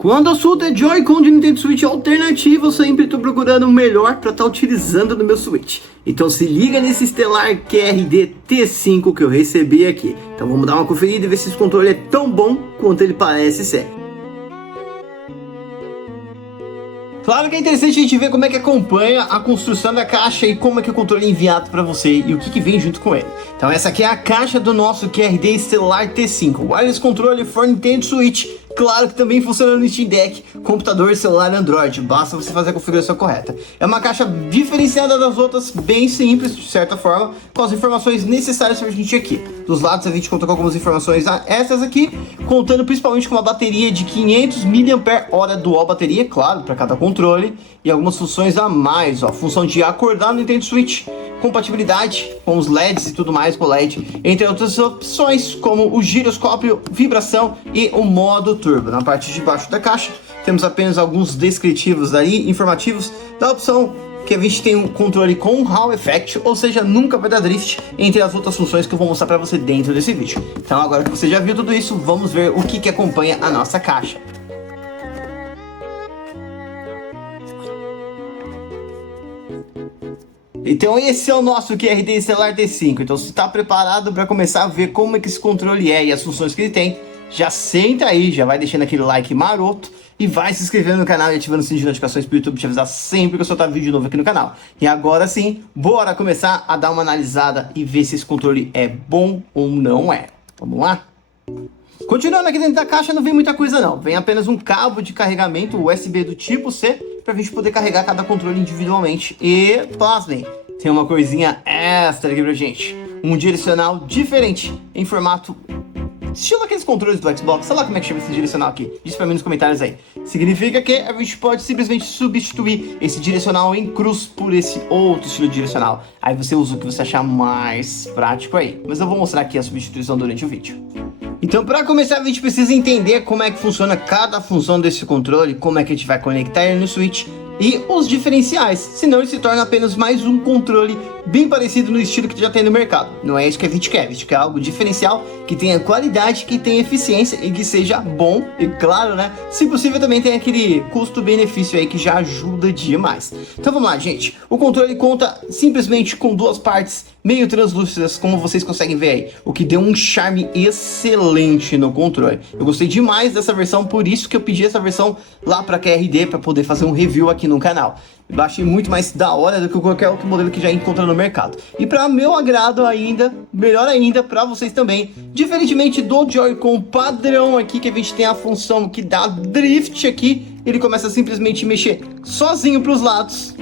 Quando o assunto é Joy-Con de Nintendo Switch alternativo, eu sempre estou procurando o melhor para estar utilizando no meu Switch. Então se liga nesse Stellar QRD T5 que eu recebi aqui. Então vamos dar uma conferida e ver se esse controle é tão bom quanto ele parece ser. Claro que é interessante a gente ver como é que acompanha a construção da caixa e como é que o controle é enviado para você e o que vem junto com ele. Então essa aqui é a caixa do nosso QRD Stellar T5, Wireless Controller for Nintendo Switch. Claro que também funciona no Steam Deck, computador, celular, Android, basta você fazer a configuração correta. É uma caixa diferenciada das outras, bem simples, de certa forma, com as informações necessárias pra gente aqui. Dos lados a gente conta com algumas informações essas aqui, contando principalmente com uma bateria de 500 mAh dual bateria, claro, para cada controle, e algumas funções a mais, ó, função de acordar no Nintendo Switch, compatibilidade com os LEDs e tudo mais com o LED, entre outras opções como o giroscópio, vibração e o modo turbo. Na parte de baixo da caixa temos apenas alguns descritivos ali, informativos da opção que a gente tem um controle com Hall Effect, ou seja, nunca vai dar drift, entre as outras funções que eu vou mostrar para você dentro desse vídeo. Então agora que você já viu tudo isso, vamos ver o que acompanha a nossa caixa. Então esse é o nosso QRD Stellar T5, então se está preparado para começar a ver como é que esse controle é e as funções que ele tem, já senta aí, já vai deixando aquele like maroto e vai se inscrevendo no canal e ativando o sininho de notificações para o YouTube te avisar sempre que eu soltar vídeo novo aqui no canal. E agora sim, bora começar a dar uma analisada e ver se esse controle é bom ou não é. Vamos lá? Continuando aqui dentro da caixa, não vem muita coisa não, vem apenas um cabo de carregamento USB do tipo C, pra gente poder carregar cada controle individualmente. E, pasmem, tem uma coisinha extra aqui pra gente. Um direcional diferente, em formato estilo aqueles controles do Xbox. Sei lá como é que chama esse direcional aqui. Diz pra mim nos comentários aí. Significa que a gente pode simplesmente substituir esse direcional em cruz por esse outro estilo de direcional. Aí você usa o que você achar mais prático aí. Mas eu vou mostrar aqui a substituição durante o vídeo. Então, para começar, a gente precisa entender como é que funciona cada função desse controle, como é que a gente vai conectar ele no Switch e os diferenciais, senão ele se torna apenas mais um controle bem parecido no estilo que já tem no mercado. Não é isso que a gente quer algo diferencial, que tenha qualidade, que tenha eficiência e que seja bom e claro, né, se possível também tem aquele custo-benefício aí que já ajuda demais. Então vamos lá, gente, o controle conta simplesmente com duas partes meio translúcidas, como vocês conseguem ver aí, o que deu um charme excelente no controle. Eu gostei demais dessa versão, por isso que eu pedi essa versão lá para QRD para poder fazer um review aqui no canal. Eu achei muito mais da hora do que qualquer outro modelo que já encontra no mercado. E para meu agrado ainda, melhor ainda para vocês também, diferentemente do Joy-Con padrão aqui, que a gente tem a função que dá drift aqui, ele começa a simplesmente mexer sozinho para os lados,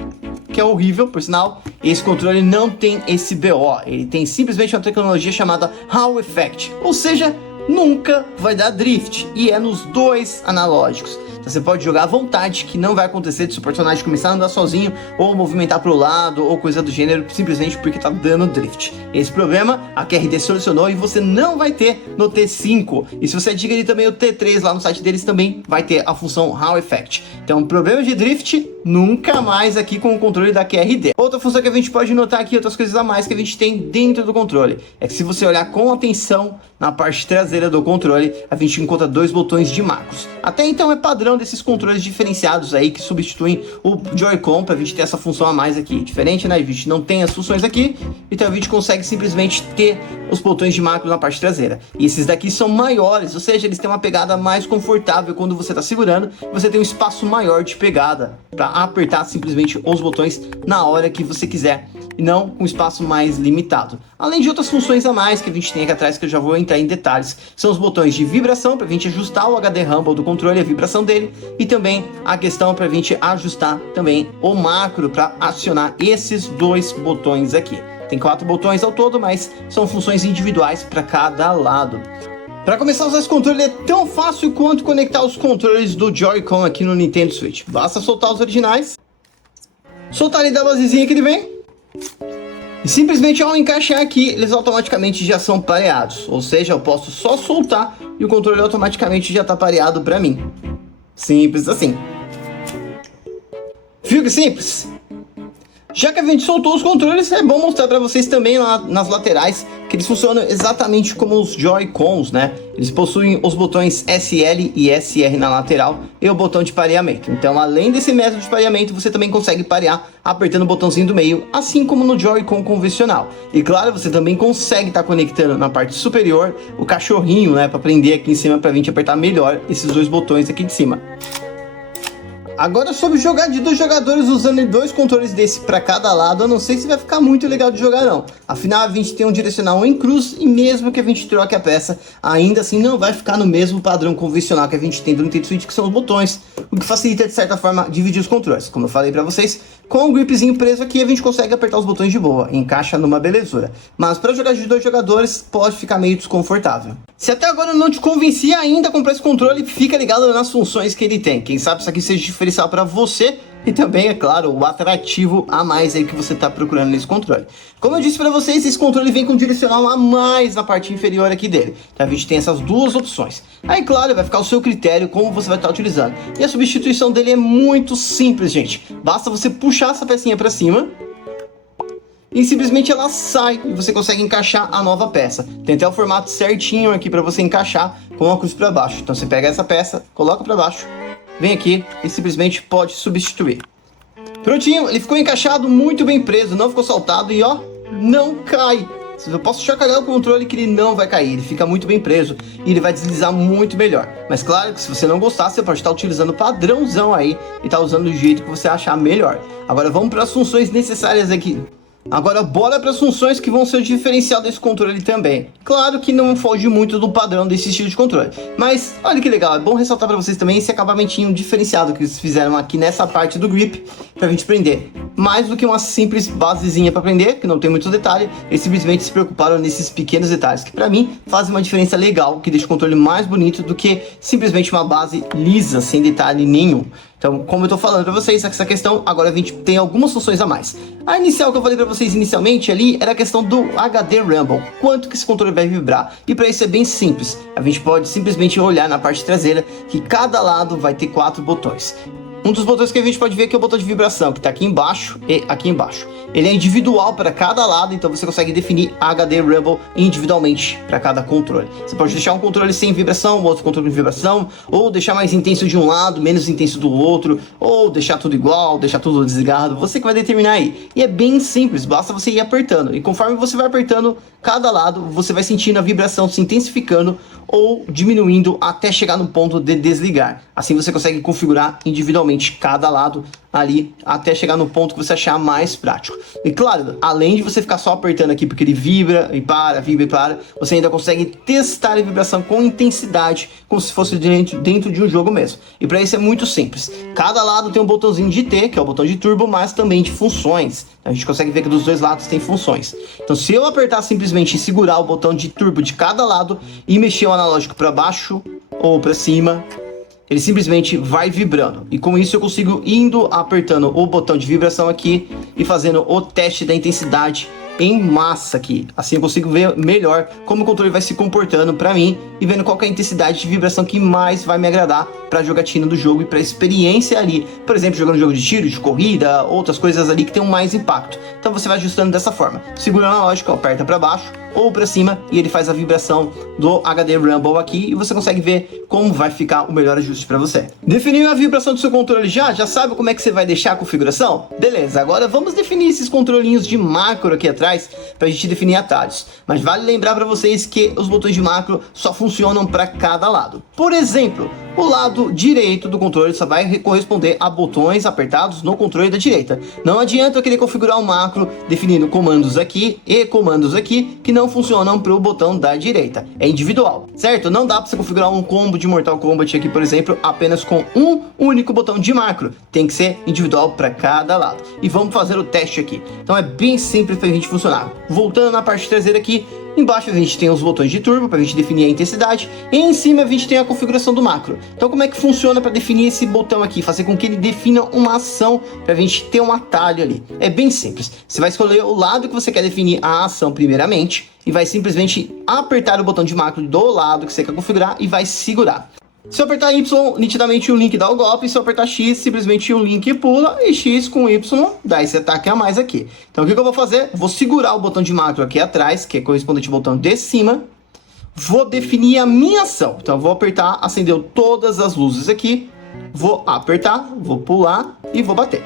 que é horrível, por sinal. Esse controle não tem esse BO, ele tem simplesmente uma tecnologia chamada Hall Effect, ou seja, nunca vai dar drift, e é nos dois analógicos. Então você pode jogar à vontade, que não vai acontecer de seu personagem começar a andar sozinho, ou movimentar para o lado, ou coisa do gênero, simplesmente porque tá dando drift. Esse problema a QRD solucionou e você não vai ter no T5. E se você adquirir também o T3 lá no site deles, também vai ter a função Hall Effect. Então, problema de drift, nunca mais aqui com o controle da QRD. Outra função que a gente pode notar aqui, outras coisas a mais que a gente tem dentro do controle, é que se você olhar com atenção na parte traseira do controle, a gente encontra dois botões de macros. Até então é padrão desses controles diferenciados aí que substituem o Joy-Con pra gente ter essa função a mais aqui. Diferente, né? A gente não tem as funções aqui, então a gente consegue simplesmente ter os botões de macro na parte traseira. E esses daqui são maiores, ou seja, eles têm uma pegada mais confortável quando você tá segurando, você tem um espaço maior de pegada para apertar simplesmente os botões na hora que você quiser, e não um espaço mais limitado. Além de outras funções a mais que a gente tem aqui atrás, que eu já vou entrar em detalhes, são os botões de vibração, para a gente ajustar o HD Rumble do controle, a vibração dele, e também a questão para a gente ajustar também o macro para acionar esses dois botões aqui. Tem 4 botões ao todo, mas são funções individuais para cada lado. Para começar a usar esse controle é tão fácil quanto conectar os controles do Joy-Con aqui no Nintendo Switch. Basta soltar os originais, soltar ele da basezinha que ele vem, e simplesmente ao encaixar aqui, eles automaticamente já são pareados. Ou seja, eu posso só soltar e o controle automaticamente já está pareado para mim. Simples assim. Viu que simples? Já que a gente soltou os controles, é bom mostrar para vocês também lá nas laterais que eles funcionam exatamente como os Joy-Cons, né? Eles possuem os botões SL e SR na lateral e o botão de pareamento. Então, além desse método de pareamento, você também consegue parear apertando o botãozinho do meio, assim como no Joy-Con convencional. E claro, você também consegue estar conectando na parte superior o cachorrinho, né, para prender aqui em cima para a gente apertar melhor esses dois botões aqui de cima. Agora, sobre jogar de 2 jogadores usando 2 controles desse para cada lado, eu não sei se vai ficar muito legal de jogar não. Afinal, a gente tem um direcional em cruz e mesmo que a gente troque a peça, ainda assim não vai ficar no mesmo padrão convencional que a gente tem do Nintendo Switch, que são os botões, o que facilita de certa forma dividir os controles. Como eu falei para vocês, com o gripzinho preso aqui a gente consegue apertar os botões de boa, encaixa numa belezura. Mas para jogar de 2 jogadores pode ficar meio desconfortável. Se até agora eu não te convenci ainda a comprar esse controle, fica ligado nas funções que ele tem. Quem sabe isso aqui seja diferencial para você e também, é claro, o atrativo a mais aí que você está procurando nesse controle. Como eu disse para vocês, esse controle vem com direcional a mais na parte inferior aqui dele. Então a gente tem essas duas opções. Aí, claro, vai ficar ao seu critério como você vai estar utilizando. E a substituição dele é muito simples, gente. Basta você puxar essa pecinha para cima e simplesmente ela sai e você consegue encaixar a nova peça. Tem até o formato certinho aqui para você encaixar com a cruz para baixo. Então você pega essa peça, coloca para baixo, vem aqui e simplesmente pode substituir. Prontinho, ele ficou encaixado, muito bem preso, não ficou soltado e ó, não cai. Eu posso chacoalhar o controle que ele não vai cair, ele fica muito bem preso e ele vai deslizar muito melhor. Mas claro que se você não gostar, você pode estar utilizando o padrãozão aí e estar usando do jeito que você achar melhor. Agora vamos para as funções necessárias aqui. Agora bora para as funções que vão ser o diferencial desse controle também. Claro que não foge muito do padrão desse estilo de controle, mas olha que legal, é bom ressaltar para vocês também esse acabamentinho diferenciado que eles fizeram aqui nessa parte do grip para a gente prender. Mais do que uma simples basezinha para prender, que não tem muito detalhe, eles simplesmente se preocuparam nesses pequenos detalhes, que para mim fazem uma diferença legal, que deixa o controle mais bonito do que simplesmente uma base lisa, sem detalhe nenhum. Então, como eu tô falando para vocês, essa questão, agora a gente tem algumas funções a mais. A inicial que eu falei para vocês inicialmente ali era a questão do HD Rumble, quanto que esse controle vai vibrar. E para isso é bem simples, a gente pode simplesmente olhar na parte traseira que cada lado vai ter 4 botões. Um dos botões que a gente pode ver aqui é o botão de vibração, que está aqui embaixo e aqui embaixo. Ele é individual para cada lado, então você consegue definir HD Rumble individualmente para cada controle. Você pode deixar um controle sem vibração, outro controle com vibração, ou deixar mais intenso de um lado, menos intenso do outro, ou deixar tudo igual, deixar tudo desligado. Você que vai determinar aí. E é bem simples, basta você ir apertando. E conforme você vai apertando cada lado, você vai sentindo a vibração se intensificando ou diminuindo até chegar no ponto de desligar. Assim você consegue configurar individualmente cada lado ali até chegar no ponto que você achar mais prático. E claro, além de você ficar só apertando aqui porque ele vibra e para, você ainda consegue testar a vibração com intensidade, como se fosse dentro de um jogo mesmo. E para isso é muito simples. Cada lado tem um botãozinho de T, que é o botão de turbo, mas também de funções. A gente consegue ver que dos dois lados tem funções. Então se eu apertar simplesmente e segurar o botão de turbo de cada lado e mexer o analógico para baixo ou para cima, ele simplesmente vai vibrando. E com isso eu consigo indo apertando o botão de vibração aqui e fazendo o teste da intensidade em massa aqui. Assim eu consigo ver melhor como o controle vai se comportando para mim e vendo qual que é a intensidade de vibração que mais vai me agradar para a jogatina do jogo e para a experiência ali. Por exemplo, jogando jogo de tiro, de corrida, outras coisas ali que tem mais impacto. Então você vai ajustando dessa forma. Segura o analógico, aperta para baixo ou para cima e ele faz a vibração do HD Rumble aqui e você consegue ver como vai ficar o melhor ajuste para você. Definiu a vibração do seu controle já sabe como é que você vai deixar a configuração? Beleza, agora vamos definir esses controlinhos de macro aqui atrás para a gente definir atalhos. Mas vale lembrar para vocês que os botões de macro só funcionam para cada lado. Por exemplo, o lado direito do controle só vai corresponder a botões apertados no controle da direita. Não adianta eu querer configurar o macro definindo comandos aqui e comandos aqui que não funcionam para o botão da direita. É individual, certo? Não dá para você configurar um combo de Mortal Kombat aqui, por exemplo, apenas com um único botão de macro. Tem que ser individual para cada lado. E vamos fazer o teste aqui. Então é bem simples para a gente funcionar. Voltando na parte traseira aqui, embaixo a gente tem os botões de turbo para a gente definir a intensidade e em cima a gente tem a configuração do macro. Então como é que funciona para definir esse botão aqui, fazer com que ele defina uma ação para a gente ter um atalho ali? É bem simples, você vai escolher o lado que você quer definir a ação primeiramente e vai simplesmente apertar o botão de macro do lado que você quer configurar e vai segurar. Se eu apertar Y, nitidamente o link dá o golpe. Se eu apertar X, simplesmente o link pula. E X com Y dá esse ataque a mais aqui. Então o que eu vou fazer? Vou segurar o botão de macro aqui atrás, que é correspondente ao botão de cima. vou definir a minha ação. Então eu vou apertar, acendeu todas as luzes aqui, vou apertar, vou pular e vou bater.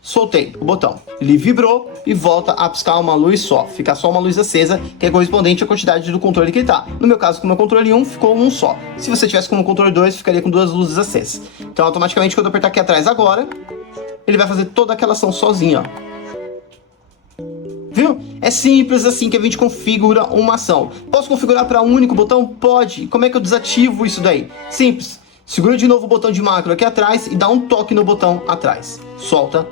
Soltei o botão, ele vibrou e volta a piscar uma luz só, fica só uma luz acesa, que é correspondente à quantidade do controle que ele tá. No meu caso, com o meu controle 1, ficou um só. Se você tivesse com o controle 2, ficaria com 2 luzes acesas. Então automaticamente, quando eu apertar aqui atrás agora, ele vai fazer toda aquela ação sozinho, ó. Viu? É simples assim que a gente configura uma ação. Posso configurar para um único botão? Pode. Como é que eu desativo isso daí? Simples. Segura de novo o botão de macro aqui atrás e dá um toque no botão atrás. Solta.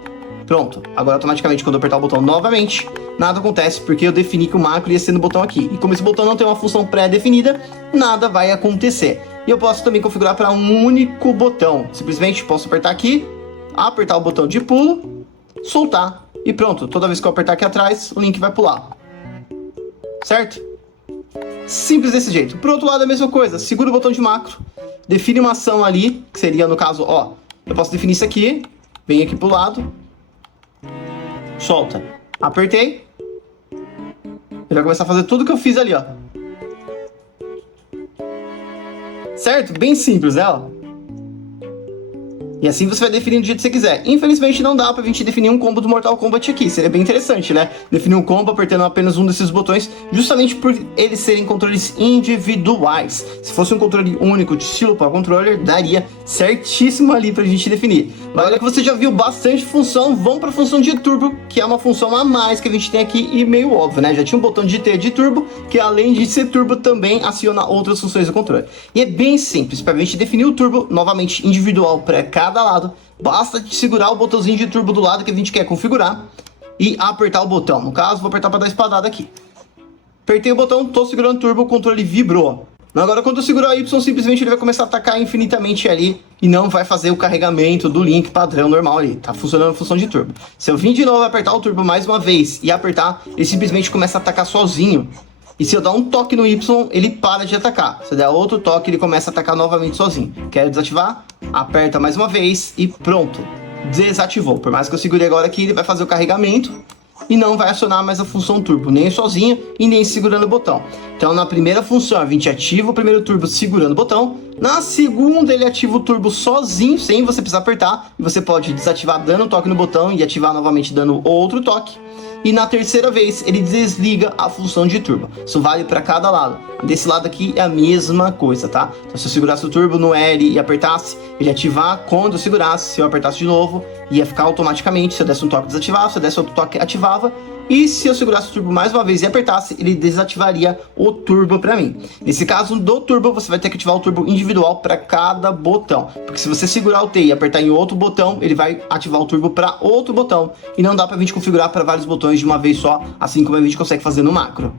Pronto. Agora automaticamente quando eu apertar o botão novamente, nada acontece porque eu defini que o macro ia ser no botão aqui. E como esse botão não tem uma função pré-definida, nada vai acontecer. E eu posso também configurar para um único botão. Simplesmente posso apertar aqui, apertar o botão de pulo, soltar. E pronto, toda vez que eu apertar aqui atrás, o Link vai pular. Certo? Simples desse jeito. Por outro lado, a mesma coisa. Segura o botão de macro, define uma ação ali, que seria, no caso, ó, eu posso definir isso aqui, vem aqui pro lado, solta. Apertei, ele vai começar a fazer tudo que eu fiz ali, ó. Certo? Bem simples, né, ó? E assim você vai definir do jeito que você quiser. Infelizmente não dá pra gente definir um combo do Mortal Kombat aqui. Seria bem interessante, né? Definir um combo apertando apenas um desses botões, justamente por eles serem controles individuais. Se fosse um controle único de estilo Pro Controller, daria certíssimo ali pra gente definir. Mas olha que você já viu bastante função, vamos pra função de turbo, que é uma função a mais que a gente tem aqui e meio óbvio, né? Já tinha um botão de T de turbo, que além de ser turbo também aciona outras funções do controle. E é bem simples, pra gente definir o turbo, novamente individual para cada lado, basta segurar o botãozinho de turbo do lado que a gente quer configurar e apertar o botão. No caso, vou apertar para dar espadada aqui. Apertei o botão, tô segurando o turbo, o controle vibrou. Agora, quando eu segurar o Y, simplesmente ele vai começar a atacar infinitamente ali e não vai fazer o carregamento do Link padrão normal ali. Tá funcionando a função de turbo. Se eu vir de novo apertar o turbo mais uma vez e apertar, ele simplesmente começa a atacar sozinho. E se eu dar um toque no Y, ele para de atacar. Se eu der outro toque, ele começa a atacar novamente sozinho. Quero desativar? Aperta mais uma vez e pronto. Desativou. Por mais que eu segure agora aqui, ele vai fazer o carregamento e não vai acionar mais a função turbo, nem sozinho e nem segurando o botão. Então na primeira função a gente ativa o primeiro turbo segurando o botão, na segunda ele ativa o turbo sozinho, sem você precisar apertar, e você pode desativar dando um toque no botão e ativar novamente dando outro toque. E na terceira vez ele desliga a função de turbo. Isso vale para cada lado. Desse lado aqui é a mesma coisa, tá? Então se eu segurasse o turbo no L e apertasse, ele ia ativar. Quando eu segurasse, se eu apertasse de novo, ia ficar automaticamente. Se eu desse um toque, desativava. Se eu desse outro toque, ativava. E se eu segurasse o turbo mais uma vez e apertasse, ele desativaria o turbo para mim. Nesse caso do turbo, você vai ter que ativar o turbo individual para cada botão. Porque se você segurar o T e apertar em outro botão, ele vai ativar o turbo para outro botão. E não dá para a gente configurar para vários botões de uma vez só, assim como a gente consegue fazer no macro.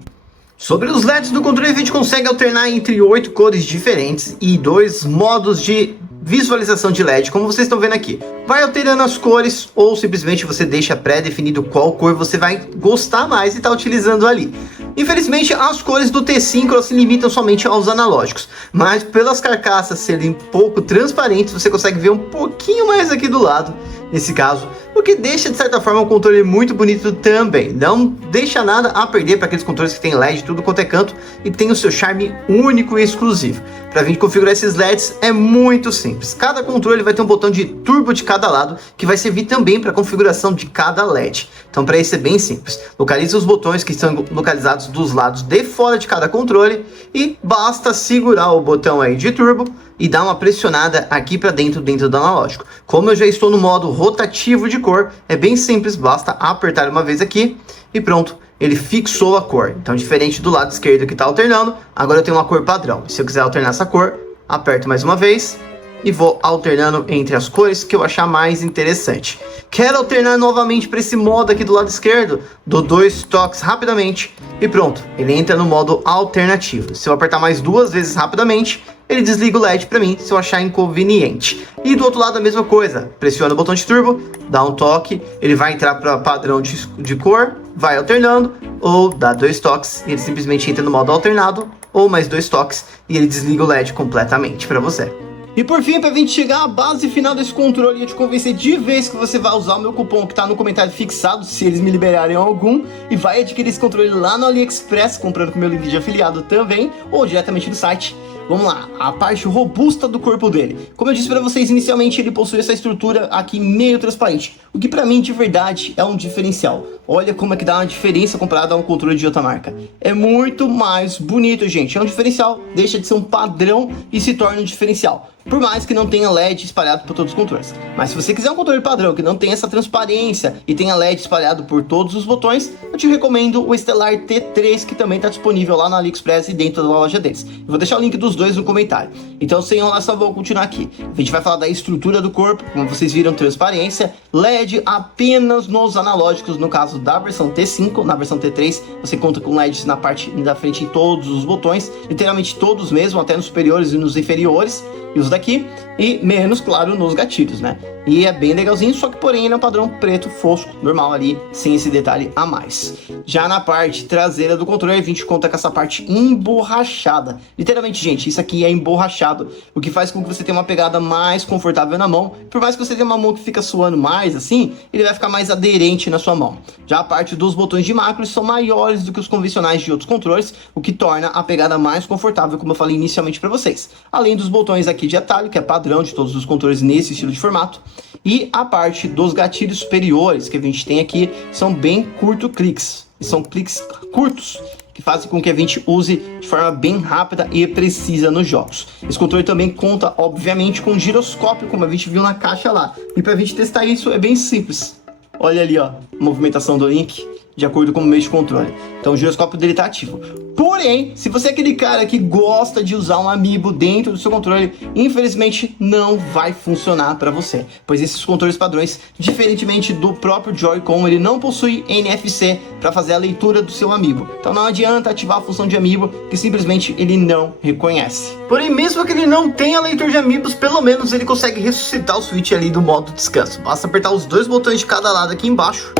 Sobre os LEDs do controle, a gente consegue alternar entre 8 cores diferentes e 2 modos de visualização de LED, como vocês estão vendo aqui. Vai alterando as cores ou simplesmente você deixa pré-definido qual cor você vai gostar mais e está utilizando ali. Infelizmente, as cores do T5 elas se limitam somente aos analógicos, mas pelas carcaças serem pouco transparentes, você consegue ver um pouquinho mais aqui do lado, nesse caso, o que deixa de certa forma o controle muito bonito também. Não deixa nada a perder para aqueles controles que tem LED tudo quanto é canto e tem o seu charme único e exclusivo. Para a gente configurar esses LEDs é muito simples. Cada controle vai ter um botão de turbo de cada lado que vai servir também para a configuração de cada LED. Então para isso é bem simples. Localiza os botões que estão localizados dos lados de fora de cada controle e basta segurar o botão aí de turbo e dar uma pressionada aqui para dentro do analógico. Como eu já estou no modo rotativo de cor, é bem simples, basta apertar uma vez aqui e pronto, ele fixou a cor. Então diferente do lado esquerdo que está alternando, agora eu tenho uma cor padrão. Se eu quiser alternar essa cor, aperto mais uma vez e vou alternando entre as cores que eu achar mais interessante. Quero alternar novamente para esse modo aqui do lado esquerdo, dou 2 toques rapidamente e pronto, ele entra no modo alternativo. Se eu apertar mais 2 vezes rapidamente, ele desliga o LED para mim se eu achar inconveniente. E do outro lado a mesma coisa, pressiona o botão de turbo, dá um toque, ele vai entrar para padrão de cor, vai alternando, ou dá 2 toques e ele simplesmente entra no modo alternado, ou mais 2 toques e ele desliga o LED completamente para você. E por fim, pra gente chegar à base final desse controle e eu te convencer de vez que você vai usar o meu cupom que tá no comentário fixado, se eles me liberarem algum, e vai adquirir esse controle lá no AliExpress, comprando com o meu link de afiliado também, ou diretamente do site. Vamos lá, a parte robusta do corpo dele. Como eu disse pra vocês inicialmente, ele possui essa estrutura aqui meio transparente, o que pra mim de verdade é um diferencial. Olha como é que dá uma diferença comparado a um controle de outra marca. É muito mais bonito, gente. É um diferencial, deixa de ser um padrão e se torna um diferencial. Por mais que não tenha LED espalhado por todos os controles. Mas se você quiser um controle padrão que não tenha essa transparência e tenha LED espalhado por todos os botões, eu te recomendo o Stellar T3, que também está disponível lá no AliExpress e dentro da loja deles. Eu vou deixar o link dos dois no comentário. Então, sem enrolação, vou continuar aqui. A gente vai falar da estrutura do corpo, como vocês viram, transparência, LED apenas nos analógicos, no caso da versão T5. Na versão T3, você conta com LEDs na parte da frente em todos os botões, literalmente todos mesmo, até nos superiores e nos inferiores. E os daqui, e menos, claro, nos gatilhos, né? E é bem legalzinho, só que porém ele é um padrão preto fosco, normal ali, sem esse detalhe a mais. Já na parte traseira do controle, a gente conta com essa parte emborrachada. Literalmente, gente, isso aqui é emborrachado, o que faz com que você tenha uma pegada mais confortável na mão. Por mais que você tenha uma mão que fica suando mais, assim, ele vai ficar mais aderente na sua mão. Já a parte dos botões de macros são maiores do que os convencionais de outros controles, o que torna a pegada mais confortável, como eu falei inicialmente para vocês. Além dos botões aqui de atalho, que é padrão de todos os controles nesse estilo de formato. E a parte dos gatilhos superiores que a gente tem aqui são bem curto cliques. São cliques curtos que fazem com que a gente use de forma bem rápida e precisa nos jogos. Esse controle também conta, obviamente, com giroscópio, como a gente viu na caixa lá. E para a gente testar isso é bem simples. Olha ali, ó, a movimentação do Link de acordo com o meio de controle. Então o giroscópio dele está ativo. Porém, se você é aquele cara que gosta de usar um amiibo dentro do seu controle, infelizmente não vai funcionar para você, pois esses controles padrões, diferentemente do próprio Joy-Con, ele não possui NFC para fazer a leitura do seu amiibo. Então não adianta ativar a função de amiibo, que simplesmente ele não reconhece. Porém, mesmo que ele não tenha leitor de amiibos, pelo menos ele consegue ressuscitar o switch ali do modo descanso. Basta apertar os dois botões de cada lado aqui embaixo,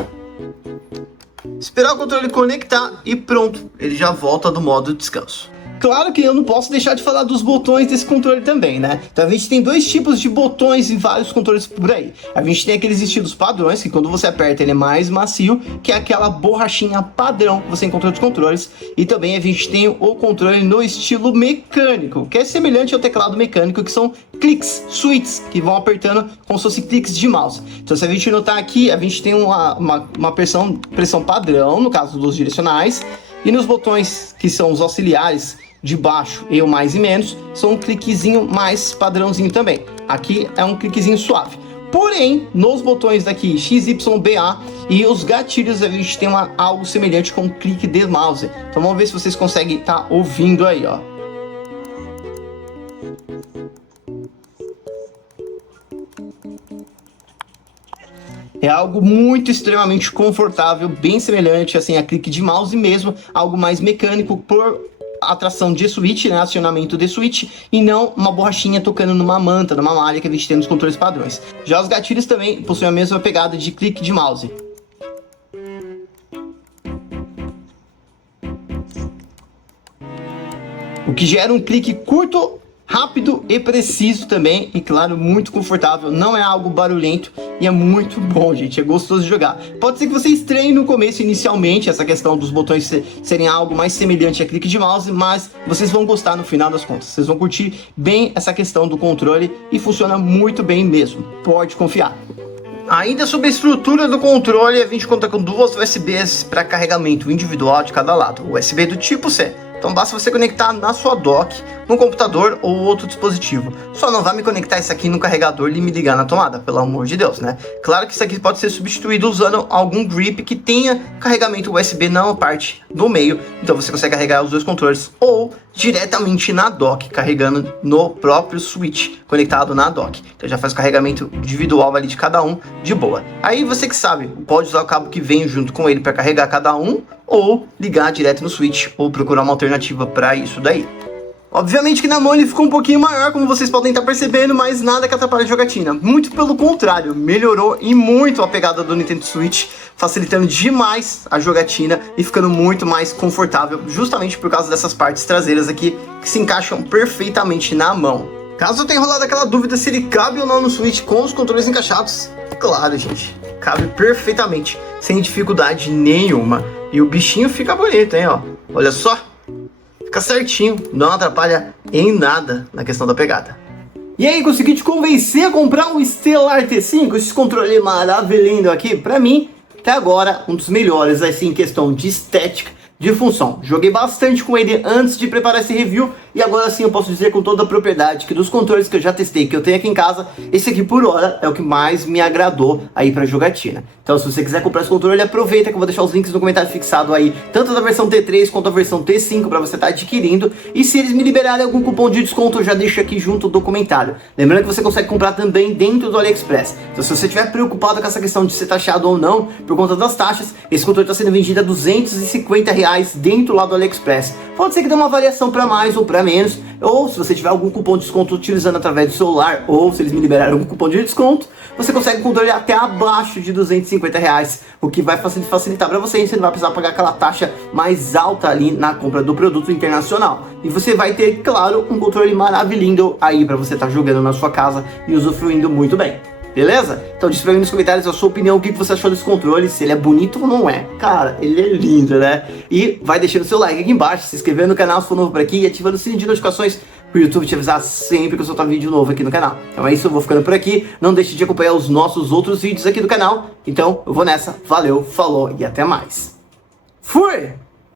esperar o controle conectar e pronto, ele já volta do modo descanso. Claro que eu não posso deixar de falar dos botões desse controle também, né? Então a gente tem dois tipos de botões em vários controles por aí. A gente tem aqueles estilos padrões, que quando você aperta ele é mais macio, que é aquela borrachinha padrão que você encontra nos controles. E também a gente tem o controle no estilo mecânico, que é semelhante ao teclado mecânico, que são cliques, switches, que vão apertando como se fossem cliques de mouse. Então se a gente notar aqui, a gente tem uma pressão padrão, no caso dos direcionais, e nos botões que são os auxiliares, de baixo e o mais e menos, são um cliquezinho mais padrãozinho também. Aqui é um cliquezinho suave. Porém, nos botões daqui XYBA e os gatilhos, a gente tem algo semelhante com um clique de mouse. Então vamos ver se vocês conseguem estar ouvindo aí, ó. É algo muito extremamente confortável, bem semelhante assim a clique de mouse mesmo, algo mais mecânico por atração de switch, né, acionamento de switch, e não uma borrachinha tocando numa manta, numa malha que a gente tem nos controles padrões. Já os gatilhos também possuem a mesma pegada de clique de mouse. O que gera um clique curto, rápido e preciso também, e claro, muito confortável, não é algo barulhento e é muito bom, gente, é gostoso de jogar. Pode ser que você estranhe no começo, inicialmente, essa questão dos botões serem algo mais semelhante a clique de mouse, mas vocês vão gostar no final das contas, vocês vão curtir bem essa questão do controle e funciona muito bem mesmo, pode confiar. Ainda sobre a estrutura do controle, a gente conta com duas USBs para carregamento individual de cada lado, USB do tipo C. Então basta você conectar na sua dock, no computador ou outro dispositivo. Só não vai me conectar isso aqui no carregador e me ligar na tomada, pelo amor de Deus, né? Claro que isso aqui pode ser substituído usando algum grip que tenha carregamento USB na parte do meio. Então você consegue carregar os dois controles ou diretamente na dock, carregando no próprio switch, conectado na dock. Então já faz o carregamento individual ali de cada um de boa. Aí você que sabe, pode usar o cabo que vem junto com ele para carregar cada um, ou ligar direto no switch, ou procurar uma alternativa para isso daí. Obviamente que na mão ele ficou um pouquinho maior, como vocês podem estar percebendo, mas nada que atrapalhe a jogatina. Muito pelo contrário, melhorou e muito a pegada do Nintendo Switch, facilitando demais a jogatina e ficando muito mais confortável, justamente por causa dessas partes traseiras aqui, que se encaixam perfeitamente na mão. Caso eu tenha rolado aquela dúvida se ele cabe ou não no Switch com os controles encaixados, claro, gente, cabe perfeitamente, sem dificuldade nenhuma. E o bichinho fica bonito, hein, ó. Olha só, fica certinho, não atrapalha em nada na questão da pegada. E aí, consegui te convencer a comprar um Stellar T5, esse controle maravilhoso aqui, pra mim, até agora, um dos melhores, assim, em questão de estética, de função. Joguei bastante com ele antes de preparar esse review e agora sim eu posso dizer com toda a propriedade que dos controles que eu já testei, que eu tenho aqui em casa, esse aqui por hora é o que mais me agradou aí pra jogatina. Então se você quiser comprar esse controle, aproveita que eu vou deixar os links no comentário fixado aí, tanto da versão T3 quanto a versão T5 pra você estar adquirindo. E se eles me liberarem algum cupom de desconto, eu já deixo aqui junto do comentário. Lembrando que você consegue comprar também dentro do AliExpress. Então se você estiver preocupado com essa questão de ser taxado ou não, por conta das taxas, esse controle está sendo vendido a R$250 dentro lá do AliExpress. Pode ser que dê uma variação para mais ou para menos, ou se você tiver algum cupom de desconto utilizando através do celular, ou se eles me liberarem algum cupom de desconto, você consegue controle até abaixo de R$250, o que vai facilitar para você, e você não vai precisar pagar aquela taxa mais alta ali na compra do produto internacional. E você vai ter, claro, um controle maravilhoso aí para você estar jogando na sua casa e usufruindo muito bem. Beleza? Então diz pra mim nos comentários a sua opinião, o que você achou desse controle, se ele é bonito ou não é. Cara, ele é lindo, né? E vai deixando seu like aqui embaixo, se inscrevendo no canal se for novo por aqui e ativando o sininho de notificações pro YouTube te avisar sempre que eu soltar vídeo novo aqui no canal. Então é isso, eu vou ficando por aqui. Não deixe de acompanhar os nossos outros vídeos aqui do canal. Então eu vou nessa. Valeu, falou e até mais. Fui!